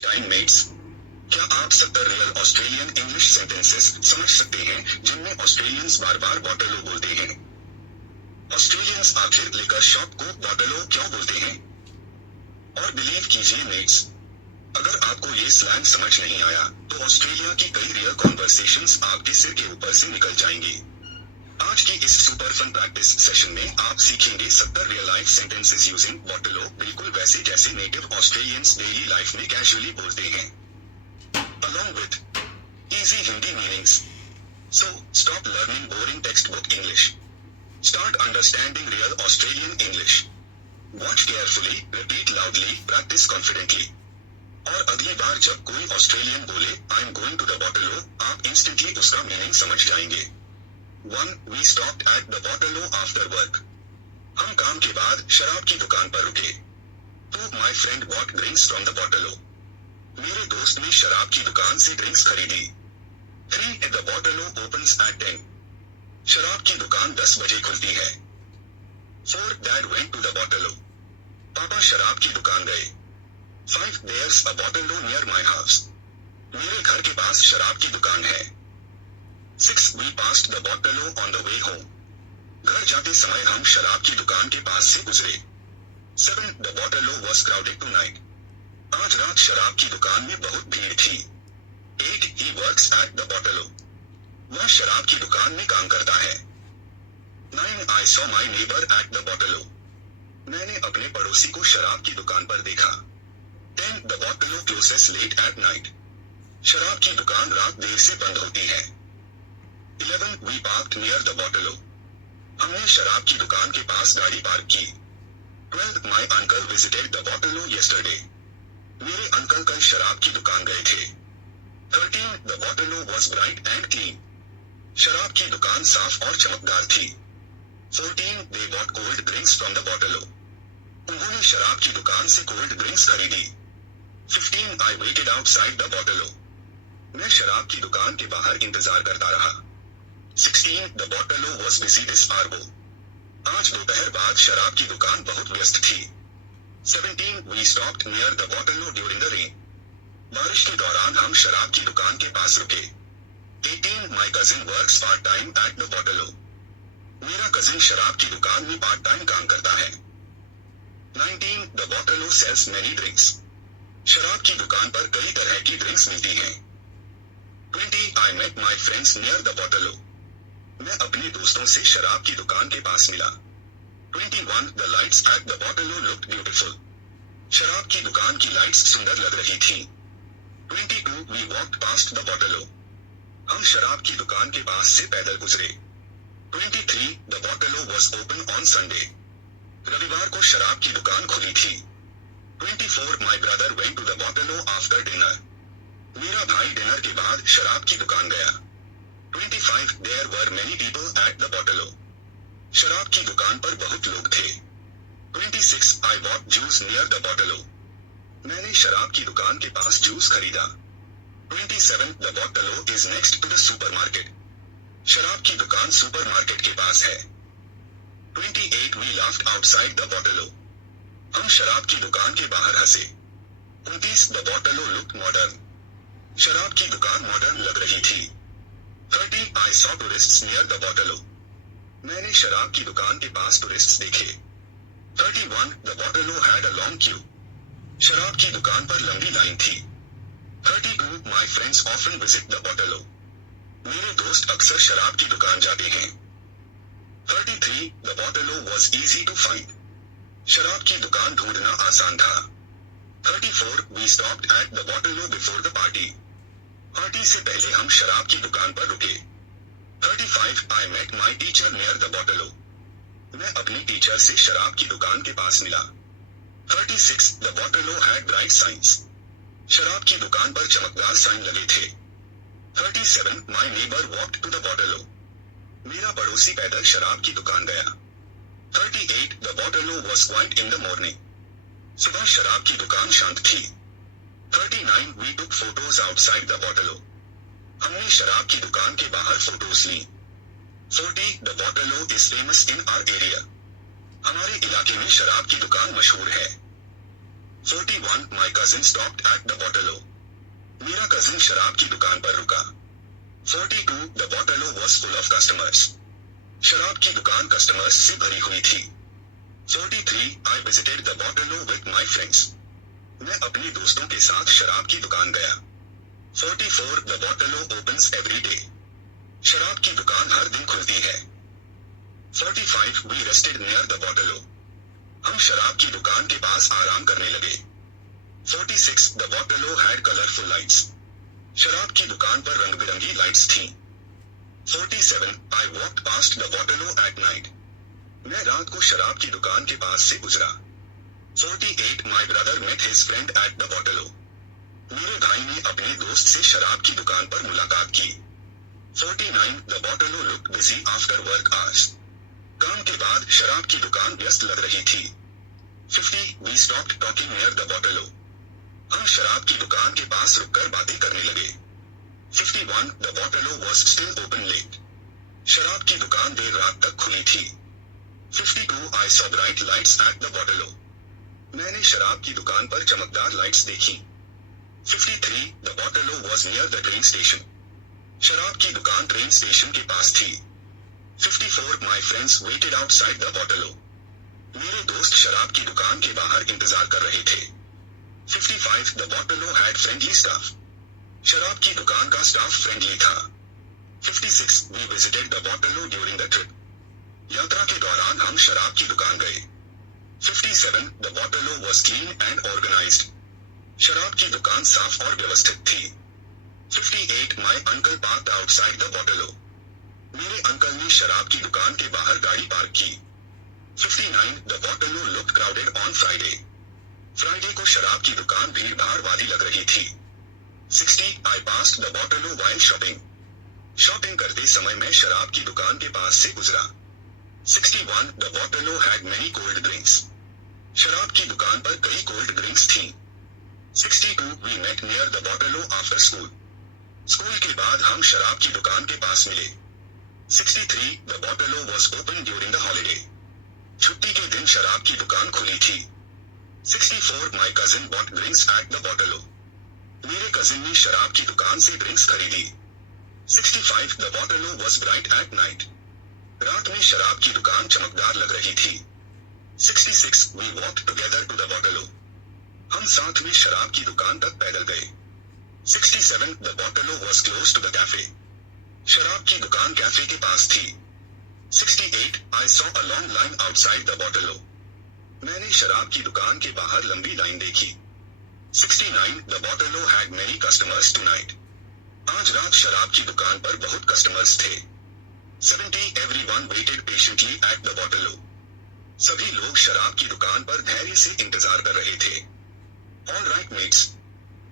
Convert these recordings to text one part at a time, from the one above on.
Time mats, क्या आप 70 real Australian English sentences समझ सकते हैं जिनमें ऑस्ट्रेलियंस बार बार बॉटलो बोलते हैं? ऑस्ट्रेलियंस आखिर लिकर शॉप को बॉटलो क्यों बोलते हैं? और बिलीव कीजिए मेट्स, अगर आपको ये स्लैंग समझ नहीं आया तो ऑस्ट्रेलिया की कई रियल कॉन्वर्सेशंस आपके सिर के ऊपर से निकल जाएंगी। आज की इस सुपर फन प्रैक्टिस सेशन में आप सीखेंगे 70 रियल लाइफ सेंटेंसेस यूजिंग बॉटलो, बिल्कुल वैसे जैसे नेटिव ऑस्ट्रेलियंस डेली लाइफ में कैजुअली बोलते हैं, along with easy Hindi meanings. So, stop learning boring textbook English. Start understanding real Australian English. Watch carefully, repeat loudly, practice confidently. और अगली बार जब कोई ऑस्ट्रेलियन बोले I am going to the bottle-o, आप instantly उसका meaning समझ जाएंगे। 1. We stopped at the bottle after work. हम काम के बाद शराब की दुकान पर रुके। 2. My friend bought drinks from the bottle. मेरे दोस्त ने शराब की दुकान से ड्रिंक्स खरीदी। 3. The bottle opens at 10. शराब की दुकान 10 बजे खुलती है। 4. Dad went to the bottle. पापा शराब की दुकान गए। 5. There's a bottle near my house. मेरे घर के पास शराब की दुकान है। 6. We passed the bottle on the way home. घर जाते समय हम शराब की दुकान के पास से गुजरे। 7. The bottle was crowded tonight. आज रात शराब की दुकान में बहुत भीड़ थी। 8. He works at the bottle. वह शराब की दुकान में काम करता है। 9. I saw my neighbor at the bottle. मैंने अपने पड़ोसी को शराब की दुकान पर देखा। 10. The bottle closes late at night. शराब की दुकान रात देर से बंद होती है। 11. We parked near the bottle. हमने शराब की दुकान के पास गाड़ी पार्क की। 12. My uncle visited the bottle yesterday. मेरे अंकल कल शराब की दुकान गए थे। 13. The bottle was bright and clean. शराब की दुकान साफ और चमकदार थी। 14. They bought cold drinks from the bottle. उन्होंने शराब की दुकान से कोल्ड ड्रिंक्स खरीदी। 15. I waited outside the bottle. मैं शराब की दुकान के बाहर इंतजार करता रहा। 16. The bottle was busy this hour. आज दोपहर बाद शराब की दुकान बहुत व्यस्त थी। 17. We stopped near the bottle during the rain. बारिश के दौरान हम शराब की दुकान के पास रुके। 18. My cousin works part time at the bottle. मेरा कजिन शराब की दुकान में पार्ट टाइम काम करता है। 19. The bottle sells many drinks. शराब की दुकान पर कई तरह की ड्रिंक्स मिलती हैं। 20. I met my friends near the bottle. मैं अपने दोस्तों से शराब की दुकान के पास मिला। 21. The lights at the bottle looked beautiful. शराब की दुकान की लाइट्स सुंदर लग रही थी। 22. We walked past the bottle. हम शराब की दुकान के पास से पैदल गुजरे। 23. The bottle was open on Sunday. रविवार को शराब की दुकान खुली थी। 24. My brother went to the bottle after dinner. मेरा भाई डिनर के बाद शराब की दुकान गया। 25. There were many people at the bottle. शराब की दुकान पर बहुत लोग थे। 26. I bought juice near the bottle. मैंने शराब की दुकान के पास जूस खरीदा। 27. The bottle is next to the supermarket. शराब की दुकान सुपरमार्केट के पास है। 28. We laughed outside the bottle. हम शराब की दुकान के बाहर हंसे। 29. The bottle looked modern. शराब की दुकान मॉडर्न लग रही थी। 30. I saw tourists near the bottle. मैंने शराब की दुकान के पास टूरिस्ट्स देखे। 31. The bottle had a long queue. शराब की दुकान पर लंबी लाइन थी। 32. My friends often visit the bottle. मेरे दोस्त अक्सर शराब की दुकान जाते हैं। 33. The bottle was easy to find. शराब की दुकान ढूंढना आसान था। 34. We stopped at the bottle before the party. Party से पहले हम शराब की दुकान पर रुके। 35. I met my teacher near the bottle. मैं अपनी टीचर से शराब की दुकान के पास मिला। 36. The bottle had bright signs. शराब की दुकान पर चमकदार साइन लगे थे। 37. My neighbor walked to the bottle. मेरा पड़ोसी पैदल शराब की दुकान गया। 38. The bottle was quiet in the morning. सुबह शराब की दुकान शांत थी। 39. We took photos outside the bottle. हमने शराब की दुकान के बाहर photos Lee. 40. The bottle is famous in our area. हमारे इलाके में शराब की दुकान मशहूर है। 41. My cousin stopped at the bottle. Cousin शराब की दुकान पर रुका। 42 the bottle-o was full of customers. शराब की दुकान कस्टमर्स से भरी हुई थी। 43 I visited the bottle-o with my friends. मैं अपने दोस्तों के साथ शराब की दुकान गया। 44 द बॉटलो ओपन्स एवरी डे। शराब की दुकान हर दिन खुलती है। 45 we rested near the bottle-o. हम शराब की दुकान के पास आराम करने लगे। 46 the bottle-o had colourful lights. शराब की दुकान पर रंग बिरंगी लाइट्स थीं। 47 I walked past the bottle-o at night. मैं रात को शराब की दुकान के पास से गुजरा। 48 my brother met his friend at the bottle-o. मेरे भाई ने अपने दोस्त से शराब की दुकान पर मुलाकात की। 49 the bottle-o looked busy after work hours. काम के बाद शराब की दुकान व्यस्त लग रही थी। 50 we stopped talking near the bottle-o. हम शराब की दुकान के पास रुककर बातें करने लगे। 51 the bottle-o was still open late. शराब की दुकान देर रात तक खुली थी। 52 I saw bright lights at the bottle-o. मैंने शराब की दुकान पर चमकदार लाइट्स देखी। 53 the bottle-o was near the train station. शराब की दुकान ट्रेन स्टेशन के पास थी। 54 my friends waited outside the bottle-o. मेरे दोस्त शराब की दुकान के बाहर इंतजार कर रहे थे। 55 the bottle-o had friendly staff. शराब की दुकान का स्टाफ फ्रेंडली था। 56 we visited the bottle-o during the trip. यात्रा के दौरान हम शराब की दुकान गए। 57 the bottle-o was clean and organised. शराब की दुकान साफ और व्यवस्थित थी। 58 my uncle parked outside the bottle-o. मेरे अंकल ने शराब की दुकान के बाहर गाड़ी पार्क की। 59 the bottle-o looked crowded on Friday. Friday को शराब की दुकान भीड़ भाड़ वाली लग रही थी। 60 I passed the bottle-o while shopping. Shopping करते समय मैं शराब की दुकान के पास से गुजरा। 61 the bottle-o had many cold drinks. शराब की दुकान पर कई कोल्ड ड्रिंक्स थीं। 62 we met near the bottle-o after school. School के बाद हम शराब की दुकान के पास मिले। 63 the bottle-o was open during the holiday. छुट्टी के दिन शराब की दुकान खुली थी। 64 my cousin bought drinks at the bottle-o. मेरे कजिन ने शराब की दुकान से ड्रिंक्स खरीदी। 65 the bottle-o was bright at night. रात में शराब की दुकान चमकदार लग रही थी। 66 we walked together to the bottle-o. हम साथ में शराब की दुकान तक पैदल गए। 67 the bottle-o was close to the cafe. शराब की दुकान कैफे के पास थी। 68 I saw a long line outside the bottle-o. मैंने शराब की दुकान के बाहर लंबी लाइन देखी। 69 the bottle-o had many customers tonight. आज रात शराब की दुकान पर बहुत कस्टमर्स थे। 70 everyone waited patiently at the bottle-o. सभी लोग शराब की दुकान पर धैर्य से इंतजार कर रहे थे। ऑलराइट मेट्स,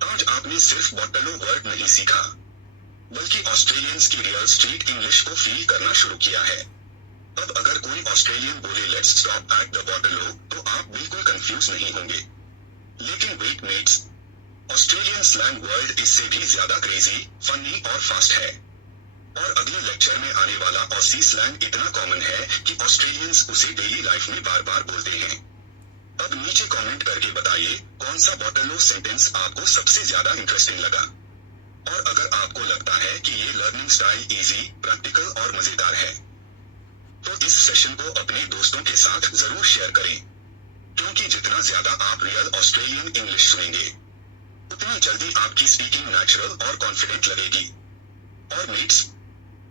आज आपने सिर्फ बॉटलो वर्ड नहीं सीखा, बल्कि ऑस्ट्रेलियंस की रियल स्ट्रीट इंग्लिश को फील करना शुरू किया है। अब अगर कोई ऑस्ट्रेलियन बोले let's stop at the bottle o तो आप बिल्कुल कंफ्यूज नहीं होंगे। लेकिन wait mates, Australian slang world इससे भी ज्यादा क्रेजी, फनी और फास्ट है। और अगले लेक्चर में आने वाला ऑसी स्लैंग इतना कॉमन है कि ऑस्ट्रेलियंस उसे डेली लाइफ में बार बार बोलते हैं। अब नीचे कमेंट करके बताइए कौन सा बॉटलो सेंटेंस आपको सबसे ज्यादा इंटरेस्टिंग लगा। और अगर आपको लगता है कि ये लर्निंग स्टाइल इजी, प्रैक्टिकल और मजेदार है, तो इस सेशन को अपने दोस्तों के साथ जरूर शेयर करें, क्योंकि जितना ज्यादा आप रियल ऑस्ट्रेलियन इंग्लिश सुनेंगे, उतनी जल्दी आपकी स्पीकिंग नेचुरल और कॉन्फिडेंट लगेगी। और मेट्स,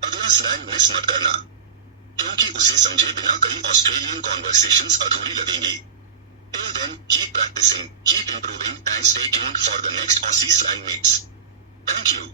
अगला स्लैंग मिस मत करना, क्योंकि उसे समझे बिना कई ऑस्ट्रेलियन कॉन्वर्सेशंस अधूरी लगेंगी। Till then, keep practicing, keep improving and stay tuned for the next Aussie slang mates. Thank you.